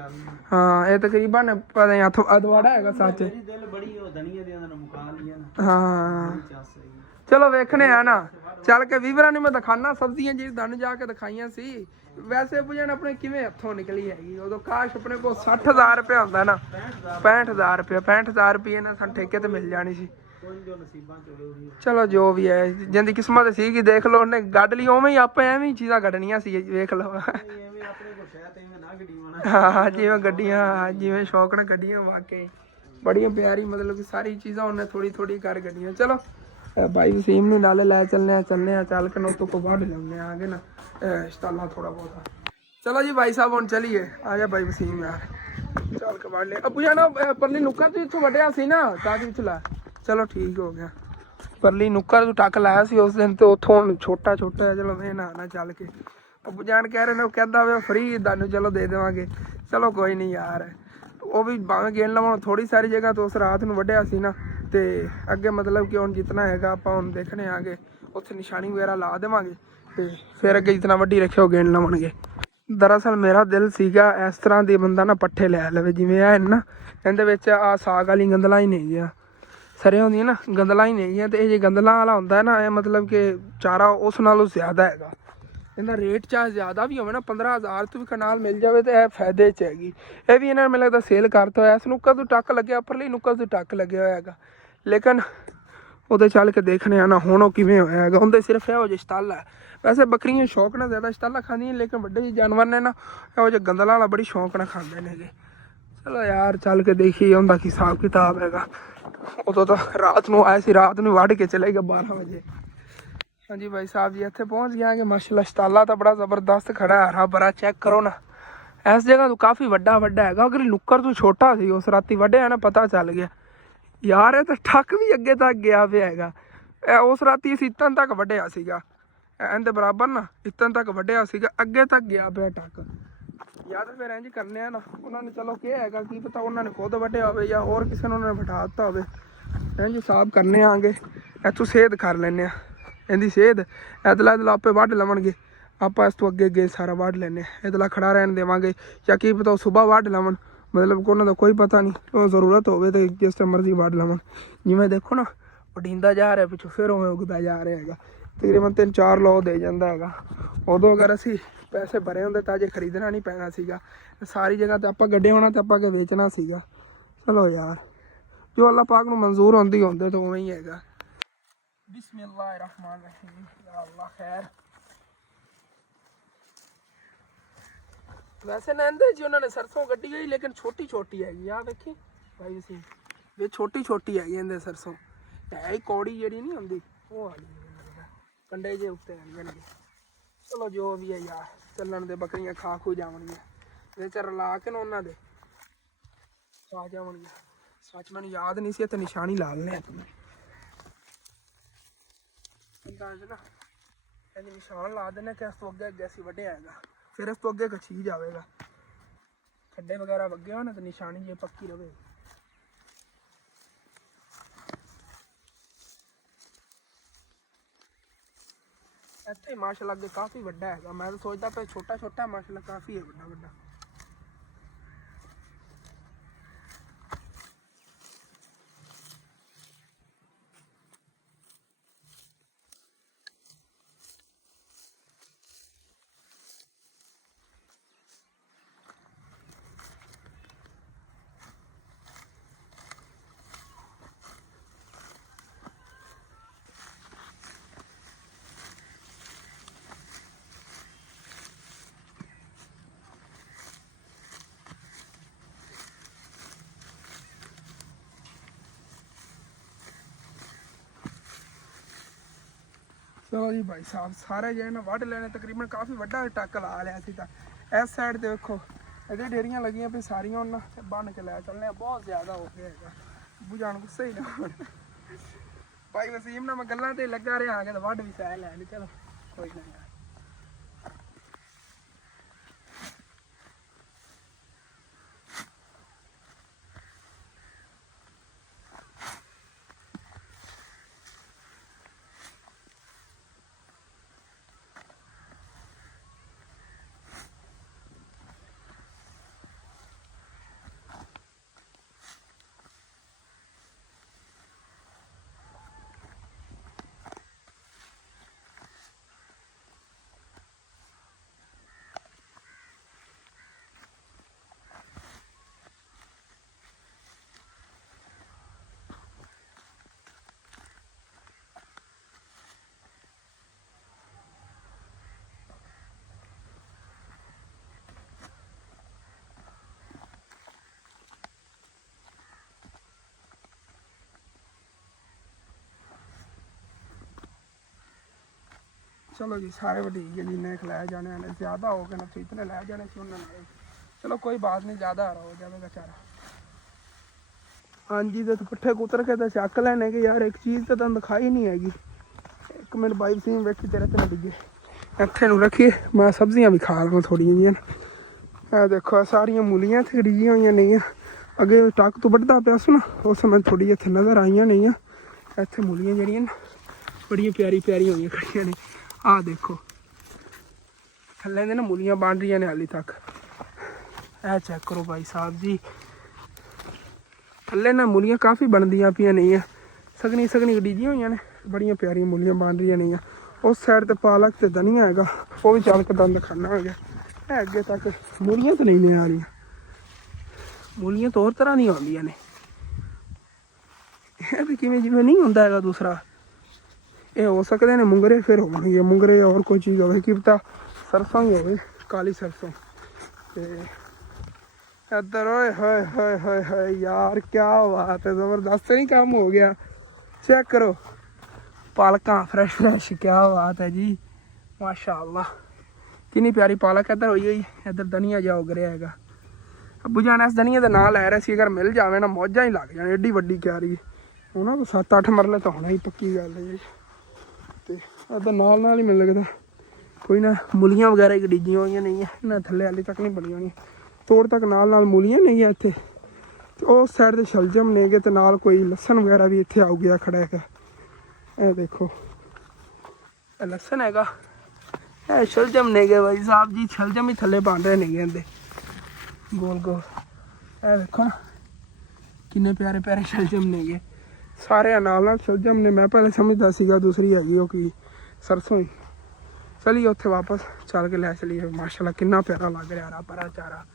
ਹਾਂ ਇਹ ਤਕਰੀਬਨ ਪਤਾ ਨਹੀਂ ਹੱਥੋਂ ਅਦਵਾੜਾ ਹੈਗਾ ਸੱਚ। ਮੇਰੀ ਦਿਲ ਬੜੀ ਉਹ ਧਨੀਆ ਦੇ ਉਹਨਾਂ ਨੂੰ ਮੁਕਾ ਲਿਆ ਨਾ। ਹਾਂ ਚਲੋ ਵੇਖਣੇ ਆ ਨਾ, ਚੱਲ ਕੇ ਵੀਵਰਾਂ ਨੂੰ ਮੈਂ ਦਿਖਾਣਾ ਸਬਜ਼ੀਆਂ ਜਿਹੜੀ ਤੁਹਾਨੂੰ ਜਾ ਕੇ ਦਿਖਾਈਆਂ ਸੀ। ਵੈਸੇ ਪੁੱਜਣ ਆਪਣੇ ਕਿਵੇਂ ਹੱਥੋਂ ਨਿਕਲੀ ਹੈਗੀ, ਉਦੋਂ ਕਾਸ਼ ਆਪਣੇ ਕੋਲ 60,000 ਰੁਪਇਆ ਹੁੰਦਾ ਨਾ, 65,000 ਰੁਪਇਆ 65,000 ਰੁਪਏ ਨਾਲ ਸਾਨੂੰ ਠੇਕੇ ਤੇ ਮਿਲ ਜਾਣੀ ਸੀ। ਚਲੋ ਜੋ ਵੀ ਹੈ ਜਿੰਦੀ ਕਿਸਮਤ ਸੀਗੀ, ਦੇਖ ਲਓ ਉਹਨੇ ਗੱਡ ਲਈ, ਉਵੇਂ ਹੀ ਆਪਾਂ ਐਵੇਂ ਹੀ ਚੀਜ਼ਾਂ ਕੱਢਣੀਆਂ ਸੀ, ਵੇਖ ਲਓ। ਹਾਂ ਜਿਵੇਂ ਗੱਡੀਆਂ, ਜਿਵੇਂ ਸ਼ੌਕ ਨਾਲ ਗੱਡੀਆਂ, ਵਾਕਈ ਬੜੀਆਂ ਪਿਆਰੀ, मतलब कि सारी चीज़ां उन्हें थोड़ी थोड़ी कर गड्डियाँ। चलो भाई वसीम ने नाले लै चलने चल के नोतों को बाढ़ लेने आगे ना इंशाल्लाह थोड़ा बहुत। चलो जी भाई साहब हम चलिए, आ गया भाई वसीम यार। ਚੱਲ ਕੇ ਵੜ ਲਿਆ ਅੱਬੂ ਜਾਨਾ ਪਰਲੀ ਨੁੱਕਰ ਤੂੰ ਇੱਥੋਂ ਵੱਢਿਆ ਸੀ ਨਾ ਤਾਂ ਕਿ ਚਲਾ ਚਲੋ ਠੀਕ ਹੋ ਗਿਆ ਪਰਲੀ ਨੁੱਕਰ ਤੂੰ ਟੱਕ ਲਾਇਆ ਸੀ ਉਸ ਦਿਨ ਤੇ ਉੱਥੋਂ ਹੁਣ ਛੋਟਾ ਹੈ ਚਲੋ ਵੇ ਨਾ ਚੱਲ ਕੇ ਅੱਬੂ ਜਾਨ ਕਹਿ ਰਹੇ ਨੇ ਉਹ ਕਹਿੰਦਾ ਵੇ ਫਰੀ ਤੁਹਾਨੂੰ ਚਲੋ ਦੇ ਦੇਵਾਂਗੇ ਚਲੋ ਕੋਈ ਨਹੀਂ ਯਾਰ ਉਹ ਵੀ ਭਾਵੇਂ ਗੇਣ ਲਵਾਂ ਥੋੜੀ ਸਾਰੀ ਜਗ੍ਹਾ ਤੋਂ ਉਸ ਰਾਤ ਨੂੰ ਵੱਢਿਆ ਸੀ ਨਾ ਤੇ ਅੱਗੇ ਮਤਲਬ ਕਿ ਹੁਣ ਜਿਤਨਾ ਹੈਗਾ ਆਪਾਂ ਹੁਣ ਦੇਖਣੇ ਆਗੇ ਉੱਥੇ ਨਿਸ਼ਾਨੀ ਵਗੈਰਾ ਲਾ ਦੇਵਾਂਗੇ ਤੇ ਫਿਰ ਅੱਗੇ ਜਿਤਨਾ ਵੱਡੀ ਰੱਖਿਓ ਗੇਣ ਲਵਾਂਗੇ ਦਰਅਸਲ ਮੇਰਾ ਦਿਲ ਸੀਗਾ ਇਸ ਤਰ੍ਹਾਂ ਦੇ ਬੰਦਾ ਨਾ ਪੱਠੇ ਲੈ ਲਵੇ ਜਿਵੇਂ ਇਹ ਨਾ ਇਹਦੇ ਵਿੱਚ ਆ ਸਾਗ ਵਾਲੀ ਗੰਦਲਾਂ ਹੀ ਨਹੀਂ ਗਿਆ ਸਰੇ ਹੁੰਦੀਆਂ ਨਾ ਗੰਦਲਾਂ ਹੀ ਨਹੀਂ ਗੀਆਂ ਤੇ ਇਹ ਜੇ ਗੰਦਲਾਂ ਵਾਲਾ ਹੁੰਦਾ ਨਾ ਇਹ ਮਤਲਬ ਕਿ ਚਾਰਾ ਉਸ ਨਾਲੋਂ ਜ਼ਿਆਦਾ ਹੈਗਾ ਇਹਦਾ ਰੇਟ ਚਾਹੇ ਜ਼ਿਆਦਾ ਵੀ ਹੋਵੇ ਨਾ 15,000 ਤੋਂ ਵੀ ਕਨਾਲ ਮਿਲ ਜਾਵੇ ਤੇ ਇਹ ਫਾਇਦੇ 'ਚ ਹੈਗੀ ਇਹ ਵੀ ਇਹਨਾਂ ਨੇ ਮੈਨੂੰ ਲੱਗਦਾ ਸੇਲ ਕਰਤਾ ਹੋਇਆ ਇਸ ਨੁੱਕਰ ਤੋਂ ਟੱਕ ਲੱਗਿਆ ਉੱਪਰਲੀ ਨੁੱਕਰ ਤੋਂ ਟੱਕ ਲੱਗਿਆ ਹੋਇਆ ਹੈਗਾ ਲੇਕਿਨ ਉਹਦੇ ਚੱਲ ਕੇ ਦੇਖਣੇ ਆ ਨਾ ਹੁਣ ਉਹ ਕਿਵੇਂ ਹੋਇਆ ਹੈਗਾ ਉਹਦੇ ਸਿਰਫ ਇਹੋ ਜਿਹੇ ਸ਼ਤਾਲਾ ਹੈ ਵੈਸੇ ਬੱਕਰੀਆਂ ਸ਼ੌਕ ਨਾਲ ਜ਼ਿਆਦਾ ਸ਼ਤਾਲਾ ਖਾਂਦੀਆਂ ਲੇਕਿਨ ਵੱਡੇ ਜਿਹੇ ਜਾਨਵਰ ਨੇ ਨਾ ਇਹੋ ਜਿਹੇ ਗੰਦਲਾਂ ਵਾਲਾ ਬੜੀ ਸ਼ੌਕ ਨਾਲ ਖਾਂਦੇ ਨੇਗੇ ਚਲੋ ਯਾਰ ਚੱਲ ਕੇ ਦੇਖੀਏ ਉਹਦਾ ਕੀ ਹਿਸਾਬ ਕਿਤਾਬ ਹੈਗਾ ਉਦੋਂ ਤਾਂ ਰਾਤ ਨੂੰ ਆਏ ਸੀ ਰਾਤ ਨੂੰ ਵੱਢ ਕੇ ਚਲੇ ਗਿਆ 12 ਵਜੇ ਹਾਂਜੀ ਭਾਈ ਸਾਹਿਬ ਜੀ ਇੱਥੇ ਪਹੁੰਚ ਗਿਆ ਕਿ ਮਾਸ਼ਾਅੱਲਾ ਸ਼ਤਾਲਾ ਤਾਂ ਬੜਾ ਜ਼ਬਰਦਸਤ ਖੜਾ ਹੈ ਹਰਾ ਭਰਾ ਚੈੱਕ ਕਰੋ ਨਾ ਇਸ ਜਗ੍ਹਾ ਤੋਂ ਕਾਫੀ ਵੱਡਾ ਹੈਗਾ ਅਗਰ ਨੁੱਕਰ ਤੋਂ ਛੋਟਾ ਸੀ ਉਸ ਰਾਤੀ ਵੱਢਿਆ ਨਾ ਪਤਾ ਚੱਲ ਗਿਆ ਯਾਰ ਇਹ ਤਾਂ ਠੱਕ ਵੀ ਅੱਗੇ ਤੱਕ ਗਿਆ ਪਿਆ ਹੈਗਾ ਇਹ ਉਸ ਰਾਤੀ ਅਸੀਂ ਇਤਨ ਤੱਕ ਵੱਢਿਆ ਸੀਗਾ ਇਹਦੇ ਬਰਾਬਰ ਨਾ ਇਤਨ ਤੱਕ ਵੱਢਿਆ ਸੀਗਾ ਅੱਗੇ ਤੱਕ ਗਿਆ ਪਿਆ ਟੱਕ ਜਾਂ ਤਾਂ ਫਿਰ ਇੰਝ ਕਰਨੇ ਆ ਨਾ ਉਹਨਾਂ ਨੇ ਚਲੋ ਕੀ ਹੈਗਾ ਕੀ ਪਤਾ ਉਹਨਾਂ ਨੇ ਖੁਦ ਵੱਢਿਆ ਹੋਵੇ ਜਾਂ ਹੋਰ ਕਿਸੇ ਨੂੰ ਉਹਨਾਂ ਨੇ ਬਿਠਾ ਦਿੱਤਾ ਹੋਵੇ ਇੰਝ ਹਿਸਾਬ ਕਰਨੇ ਆਂਗੇ ਇੱਥੋਂ ਸੇਧ ਕਰ ਲੈਂਦੇ ਆ ਇਹਦੀ ਸੇਧ ਇਹਦਲਾ ਆਪੇ ਵੱਢ ਲਵਣਗੇ ਆਪਾਂ ਇਸ ਤੋਂ ਅੱਗੇ ਸਾਰਾ ਵੱਢ ਲੈਂਦੇ ਇਹਦਲਾ ਖੜਾ ਰਹਿਣ ਦੇਵਾਂਗੇ ਜਾਂ ਕੀ ਪਤਾ ਉਹ ਸੁਬਾਹ ਵੱਢ ਲਵਣ ਮਤਲਬ ਕਿ ਉਹਨਾਂ ਦਾ ਕੋਈ ਪਤਾ ਨਹੀਂ ਉਹ ਜ਼ਰੂਰਤ ਹੋਵੇ ਤਾਂ ਜਿਸ ਟਾਈਮ ਮਰਜ਼ੀ ਵੱਢ ਲਵਣ ਜਿਵੇਂ ਦੇਖੋ ਨਾ ਵਢੀਂਦਾ ਜਾ ਰਿਹਾ ਪਿੱਛੋਂ ਫਿਰ ਉਵੇਂ ਉੱਗਦਾ ਜਾ ਰਿਹਾ ਹੈਗਾ ਤਕਰੀਬਨ 3-4 ਲੋ ਦੇ ਜਾਂਦਾ ਹੈਗਾ ਉਦੋਂ ਅਗਰ ਅਸੀਂ ਪੈਸੇ ਭਰੇ ਹੁੰਦੇ ਤਾਂ ਜੇ ਖਰੀਦਣਾ ਨਹੀਂ ਪੈਣਾ ਸੀਗਾ ਸਾਰੀ ਜਗ੍ਹਾ ਤੇ ਆਪਾਂ ਗੱਡੇ ਹੋਣਾ ਤੇ ਆਪਾਂ ਅੱਗੇ ਵੇਚਣਾ ਸੀਗਾ ਚਲੋ ਯਾਰ ਜੋ ਅੱਲਾਹ ਪਾਕ ਨੂੰ ਮਨਜ਼ੂਰ ਹੁੰਦੀ ਹੁੰਦੇ ਤਾਂ ਉਵੇਂ ਹੀ ਹੈਗਾ ਬਿਸਮਿਲ੍ਲਾਹਿਰ ਰਹਿਮਾਨਿਰ ਰਹੀਮ ਯਾ ਅੱਲਾਹ ਖੈਰ ਵੈਸੇ ਨਾ ਇਹਦੇ ਜੀ ਉਹਨਾਂ ਨੇ ਸਰਸੋਂ ਕੱਢੀ ਗਈ ਲੇਕਿਨ ਛੋਟੀ ਹੈਗੀ ਆ ਵੇਖੀ ਭਾਈ ਸੀ ਇਹ ਛੋਟੀ ਹੈਗੀ ਇਹਦੇ ਸਰਸੋਂ ਹੈ ਹੀ ਕੌੜੀ ਜਿਹੜੀ ਨਹੀਂ ਹੁੰਦੀ ਉਹ ਆ ਗਈ ਕੰਡੇ ਜੇ ਉੱਤੇ ਆਣਗੇ ਚਲੋ ਜੋ ਵੀ ਹੈ ਯਾਰ ਚੱਲਣ ਦੇ ਬੱਕਰੀਆਂ ਖਾ ਖੂ ਜਾਵਣਗੀਆਂ ਵਿੱਚ ਰਲਾ ਕੇ ਨਾ ਉਹਨਾਂ ਦੇ ਖਾ ਜਾਵਣਗੀਆਂ ਸੱਚ ਮੈਨੂੰ ਯਾਦ ਨਹੀਂ ਸੀ ਇੱਥੇ ਨਿਸ਼ਾਨੀ ਲਾ ਲੈਣੇ ਆਪਣੇ ਨਾ ਇਹਦੇ ਨਿਸ਼ਾਨ ਲਾ ਦੇਣੇ ਕਿ ਇਸ ਤੋਂ ਅੱਗੇ ਅਸੀਂ ਵੱਢਿਆ ਹੈਗਾ ਫਿਰ ਇਸ ਤੋਂ ਅੱਗੇ ਕਛੀ ਜਾਵੇਗਾ ਖੱਡੇ ਵਗੈਰਾ ਵੱਗੇ ਹੋਣ ਤੇ ਨਿਸ਼ਾਨੀ ਜੇ ਪੱਕੀ ਰਵੇ ਇੱਥੇ ਮਾਸ਼ਾਅੱਲਾ ਅੱਗੇ ਕਾਫੀ ਵੱਡਾ ਹੈਗਾ ਮੈਂ ਤਾਂ ਸੋਚਦਾ ਪਿਆ ਛੋਟਾ ਮਾਸ਼ਾਅੱਲਾ ਕਾਫੀ ਹੈ ਵੱਡਾ ਚਲੋ ਜੀ ਭਾਈ ਸਾਹਿਬ ਸਾਰੇ ਜਿਹੜੇ ਨਾ ਵੱਢ ਲੈਣੇ ਤਕਰੀਬਨ ਕਾਫੀ ਵੱਡਾ ਟੱਕ ਲਾ ਲਿਆ ਸੀ ਤਾਂ ਇਸ ਸਾਈਡ ਤੇ ਵੇਖੋ ਇਹਦੇ ਢੇਰੀਆਂ ਲੱਗੀਆਂ ਪਈ ਸਾਰੀਆਂ ਉਹਨਾਂ ਤੇ ਬੰਨ ਕੇ ਲੈ ਚੱਲਨੇ ਆ ਬਹੁਤ ਜ਼ਿਆਦਾ ਹੋ ਗਿਆ ਹੈਗਾ ਬੁਝਾਣ ਗੁੱਸੇ ਹੀ ਨਾ ਭਾਈ ਵਸੀਮ ਨਾਲ ਮੈਂ ਗੱਲਾਂ ਤੇ ਲੱਗਾ ਰਿਹਾ ਆ ਕੇ ਤਾਂ ਵੱਢ ਵੀ ਸਹਿ ਲੈ ਲਈ ਚਲੋ ਕੋਈ ਨਾ ਚਲੋ ਜੀ ਸਾਰੇ ਵਡੀਕ ਜਿੰਨੇ ਖਿਲਾਏ ਜਾਣੇ ਨੇ ਜ਼ਿਆਦਾ ਹੋ ਗਏ ਨਾ ਇਤਨੇ ਲੈ ਜਾਣੇ ਸੀ ਉਹਨਾਂ ਨੇ चलो कोई बात नहीं, ज़्यादा आ रहा हो जाएगा चारा। हाँ जी, तो पट्ठे कुतर के तो चक लेने के यार, एक चीज़ तो तुम दिखाई नहीं हैगी। एक मिनट बाई सी वेखी तेरे ते डिगे इत्थे नूं रखिए, मैं सब्जियां भी खा लवां थोड़ी जिहियां। ਇਹ देखो सारियां मूलियां इत्थे डिगियां होईयां नहीं अगे टक तो बढ़दा पिया सी ना, उस समय थोड़ी इत्थे नज़र आईयां नहीं। इत्थे मूलियां जेहड़ियां ना बड़ियां प्यारी प्यारी होईयां खड़ियां ने। आ देखो थल्ले दे ना मूलियां बन रही ने हाली तक। ए चेक करो भाई साहब जी, थल्ले ना मूलियां काफ़ी बनदियां पियां नहीं, सगनी सगनी डिगियां होईयां ने, बड़ियां प्यारियां मूलियां बन रही नहीं। उस साइड ते पालक ते धनिया हैगा, वो भी चल के दंद खाना हो गया। अगे तक मूलियां तो नहीं आ रही, मूलियां तो और तरह दी आउंदियां ने। यह भी किवें जिवें नहीं हुंदा हैगा दूसरा, ये हो सकते ने मुंगरे, फिर होणगे मुंगरे और कोई चीज़ होवे, की पता सरसों ही होवे, काली सरसों। ते इधर ओए होए होए होए होए यार, क्या बात है, ज़बरदस्त नहीं काम हो गया। चेक करो पालका फ्रैश फ्रैश, क्या बात है जी, माशाअल्लाह कितनी प्यारी पालक इधर होई हुई। इधर धनिया जा उग रहा है। अबू जान इस धनिया का नाम लै रहे सी, अगर मिल जाए ना मौजा ही लग जाए, एड्डी वड्डी क्यारी होना तो 7-8 मरले तो होना ही पक्की गल है जी। तो इधर नाल ही मिल लगता कोई ना, मूलियां वगैरह की डिगियां हुई नहीं है, इन्हें थल्ले हाली तक नहीं बनी होनी, तोड़ तक नाल मूलियां नहीं है इत्थे। उस साइड ते शलजम ने गे, नाल कोई लसन वगैरह भी इत्थे आउ गया खड़ा है। ए देखो लसन हैगा, ए शलजम ने गे भाई साहब जी, शलजम ही थल्ले बन रहे नहीं इहदे गोल गोल। ए देखो ना किन्ने प्यारे प्यारे शलजम ने गे, सारे नाल शलजम ने। मैं पहले समझदा सीगा दूसरी हैगी वो की सरसों ही। चलिए उत्थे वापस चल के लै चलिए। माशाल्लाह कितना प्यारा लग रहा हरा भरा चारा।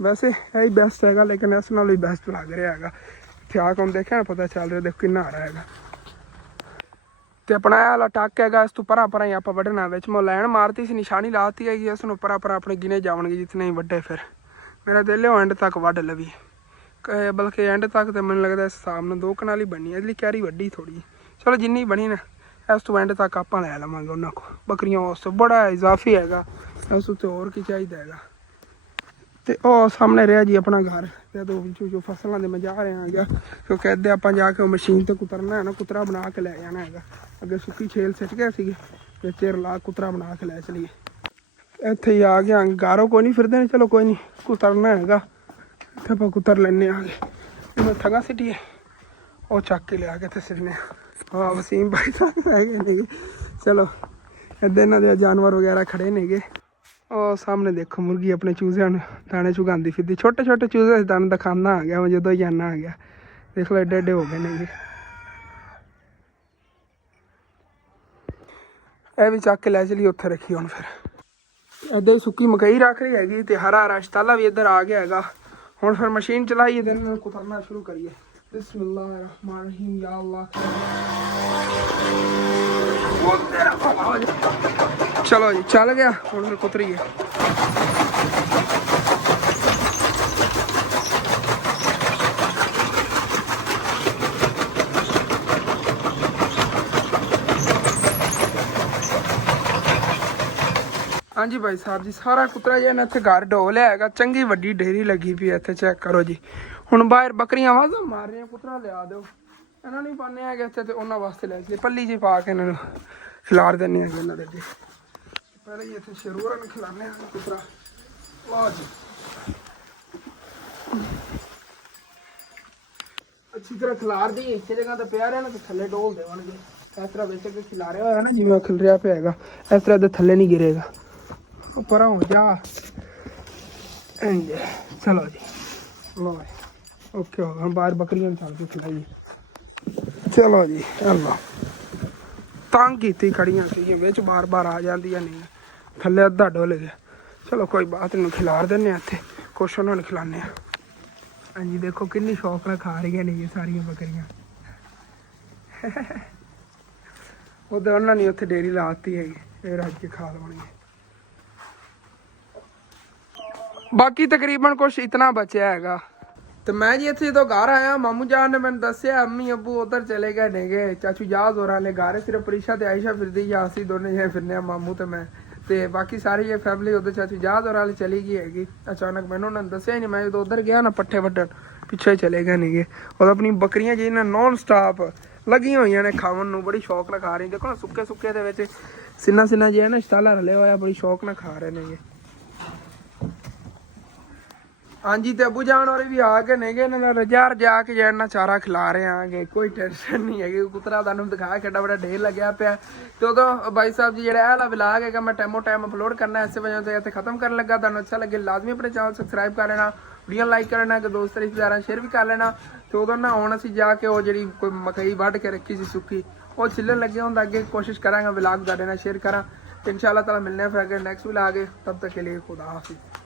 वैसे यही बेस्ट हैगा, लेकिन इस नाल भी बेस्ट लग रहा है। इत्थे आके हम देखिया ना पता चल रहा, देखो कितना हरा है। तो अपना वाला टक है, इस तू परा परा ही आप वढ़ना, विच मैं लैन मारती सी, निशानी लाती है, इस परा परा अपने गिने जावणगे जितने ही वड्डे। फिर मेरा दिल है एंड तक वढ़ लवी, बल्कि एंड तक तो मैंने लगता इस हिसाब नाल 2 कनाल ही बनी है, इसलिए क्यारी वड्डी थोड़ी। चलो जिन्नी बनी ना इस तो एंड तक आप लै लवांगे उन्होंने को। बकरियां उस तो बड़ा इजाफी है, उस तो होर की चाहिए है। तो वह सामने रहा जी अपना घर, तो जो फसलों के मैं जा रहा है, क्योंकि अद्धे आप जाके मशीन तो कुतरना है ना, कुतरा बना के लै जाना है। अगे सुक्की छेल सिट गए थे, चिर ला कुतरा बना के लै चलीए। इत्थे ही आ गया, गारो कोई नहीं फिरते, चलो कोई नहीं कुतरना है, इत्थे आप कुतर लेने आगे थगा सिटिए, वो चक के लिया के इत्थे सिटने। हाँ वसीम भाई साहब है नहीं, चलो इधर इन्होंने जानवर वगैरह खड़े ने गे। और सामने देखो मुर्गी अपने चूजे दाने चुगाती फिरती, छोटे छोटे चूजे दाने दिखाना आ गया, मैं जो जाना आ गया। देख लो एडे एडे हो गए ने। यह भी चक के लै चली उत्थे रखी हुण। फिर इधर सुक्की मकई रख रही हैगी, ते हरा हरा शताला भी इधर आ गया हैगा। हुण फिर मशीन चलाइए ते इन्हां नूं कुतरना शुरू करिए। बिस्मिल्लाहिर्रहमानिर्रहीम, या अल्लाह। चलो जी चल गया, हुण फिर कुतरिए। हाँ जी भाई साहब जी, सारा कुतरा जी ने इत्थे घर ढो लिया है, चंगी वड्डी डेरी लगी पई है इत्थे। चेक करो जी, हुण बाहर बकरियां आवाज़ां मार रही, कुतरा लिया दो, इन्हों नहीं पाने है इत्थे, तो उन्होंने वास्ते लै चलिए पल्ली जी पा के इन्होंने खिलार देने हैं इन्होंने अगे। पहले जी इत्थे शेरू होरां नूं खिलाने कुतरा। वाह जी अच्छी तरह खिलार दी, इस जगह तो प्यार है ना, तो थले डोल देवणगे। इस तरह बेच के खिलारिया होया ना जिवें खिलरिया पिया हैगा, इस तरह इधर थले नहीं गिरेगा। ऊपर हो जा, चलो जी लो ओके हो गया। बाहर बकरियां चल के खिलाइए। चलो जी अल्लाह, तंग की खड़ियां सी बिच बार बार आ जांदियां नहीं, थले अद्धा डोल गया। चलो कोई बात नहीं, खिलार देने इत्थे, कुछ उन्होंने खिलाने। हाँ जी देखो कितनी शौक नाल खा रही ने ये सारियां बकरियां। उधर उन्होंने उत्थे डेयरी लाती है, रज के खा लवांगे। बाकी तकरीबन कुछ इतना बचा हैगा। तो मैं जी इत्थे जो घर आया, मामू जान ने मैंने दसिया अम्मी अबू उधर चले गए नेगे, चाचू जाज होर ने घर, सिर्फ प्रीशा ते आयशा फिरदी, या असीं दोने जने फिरने मामू ते मैं। ਤੇ ਬਾਕੀ ਸਾਰੀ ਇਹ ਫੈਮਿਲੀ ਉਹਦੇ ਚਾਚੀ ਜਾਦ ਔਰ ਵਾਲੀ ਚਲੀ ਗਈ ਹੈਗੀ ਅਚਾਨਕ ਮੈਨੂੰ ਉਹਨਾਂ ਨੇ ਦੱਸਿਆ ਹੀ ਨਹੀਂ ਮੈਂ ਜਦੋਂ ਉਧਰ ਗਿਆ ਨਾ ਪੱਠੇ ਵੱਢਣ ਪਿੱਛੇ ਚਲੇ ਗਏ ਨੇਗੇ ਉਹ ਆਪਣੀ ਬੱਕਰੀਆਂ ਜਿਹੜੀਆਂ ਨੌਨ ਸਟਾਪ ਲੱਗੀਆਂ ਹੋਈਆਂ ਨੇ ਖਾਣ ਨੂੰ ਬੜੀ ਸ਼ੌਕ ਨਾਲ ਖਾ ਰਹੀ ਦੇਖੋ ਨਾ ਸੁੱਕੇ ਸੁੱਕੇ ਦੇ ਵਿੱਚ ਸਿੰਨਾ ਜਿਹਾ ਨਾ ਸ਼ਤਾਲਾ ਰਲਿਆ ਹੋਇਆ ਬੜੀ ਸ਼ੌਕ ਨਾਲ ਖਾ ਰਹੇ ਨੇਗੇ ਹਾਂਜੀ ਤੇ ਅੱਬੂ ਜਾਨ ਹੋਰੇ ਵੀ ਆ ਕੇ ਨੇਗੇ ਇਹਨਾਂ ਦਾ ਰਜਾ ਕੇ ਜਿਹੜਾ ਚਾਰਾ ਖਿਲਾ ਰਹੇ ਆਂਗੇ ਕੋਈ ਟੈਨਸ਼ਨ ਨਹੀਂ ਹੈਗੀ ਕੁਤਰਾ ਤੁਹਾਨੂੰ ਦਿਖਾਇਆ ਕਿੱਡਾ ਬੜਾ ਢੇਰ ਲੱਗਿਆ ਪਿਆ ਤੇ ਉਦੋਂ ਬਾਈ ਸਾਹਿਬ ਜੀ ਜਿਹੜਾ ਇਹ ਵਾਲਾ ਵਲੌਗ ਹੈਗਾ ਮੈਂ ਟਾਈਮ ਅਪਲੋਡ ਕਰਨਾ ਇਸੇ ਵਜ੍ਹਾ ਤੋਂ ਇੱਥੇ ਖਤਮ ਕਰਨ ਲੱਗਾ ਤੁਹਾਨੂੰ ਅੱਛਾ ਲੱਗੇ ਲਾਜ਼ਮੀ ਆਪਣੇ ਚੈਨਲ ਸਬਸਕ੍ਰਾਈਬ ਕਰ ਲੈਣਾ ਵੀਡੀਓ ਲਾਈਕ ਕਰਨਾ ਕਿ ਦੋਸਤ ਰਿਸ਼ਤੇਦਾਰਾਂ ਸ਼ੇਅਰ ਵੀ ਕਰ ਲੈਣਾ ਤੇ ਉਦੋਂ ਨਾ ਹੁਣ ਅਸੀਂ ਜਾ ਕੇ ਉਹ ਜਿਹੜੀ ਕੋਈ ਮਕਈ ਵੱਢ ਕੇ ਰੱਖੀ ਸੀ ਸੁੱਕੀ ਉਹ ਛਿੱਲਣ ਲੱਗੇ ਹੁੰਦਾ ਅੱਗੇ ਕੋਸ਼ਿਸ਼ ਕਰਾਂਗਾ ਵਲੌਗ ਤੁਹਾਡੇ ਨਾਲ ਸ਼ੇਅਰ ਕਰਾਂ इंशाल्लाह ताला मिलने हैं फिर अगर नेक्स्ट व्लॉग तब तक के लिए खुदा हाफिज़।